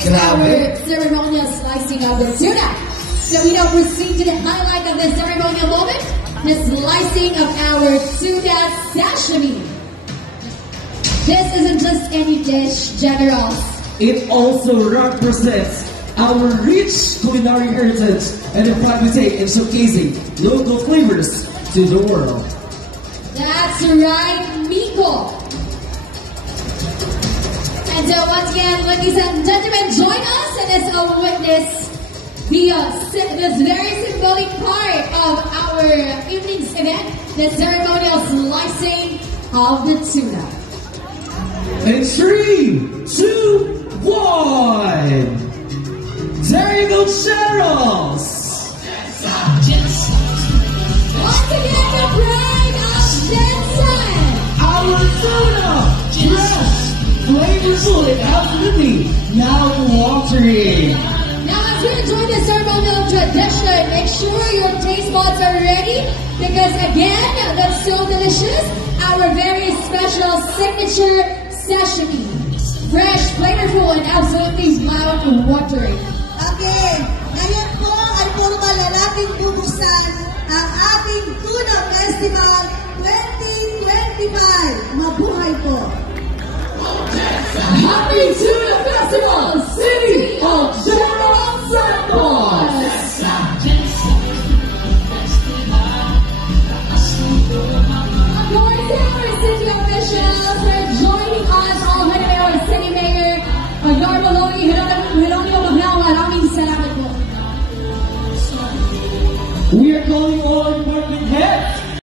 Our ceremonial slicing of the tuna. So we now proceed to the highlight of the ceremonial moment, the slicing of our tuna sashimi. This isn't just any dish, generals. It also represents our rich culinary heritage and the pride we take in showcasing local flavors to the world. That's right, Miko. And once again, ladies and gentlemen, join us and as a witness this very symbolic part of our evening's event, the ceremonial slicing of the tuna. In 3, 2, 1. There you go, Generals! Once again, the pride of Jensen! Our tuna! Fresh, flavorful, and absolutely mouth-watering. Now, as we enjoy the ceremonial tradition, make sure your taste buds are ready because, again, that's so delicious. Our very special signature sashimi. Fresh, flavorful, and absolutely mouth-watering. Okay, ngayon po ay puro malalaking bubuksan ang ating Tuna Festival 2025. Mabuhay po! Happy Tuna Festival, City of General Santos! Of course, our city officials are joining us, all headed by our city mayor, Yarmo Logi Hironio Mahal. Maraming salamat po. We are calling all department heads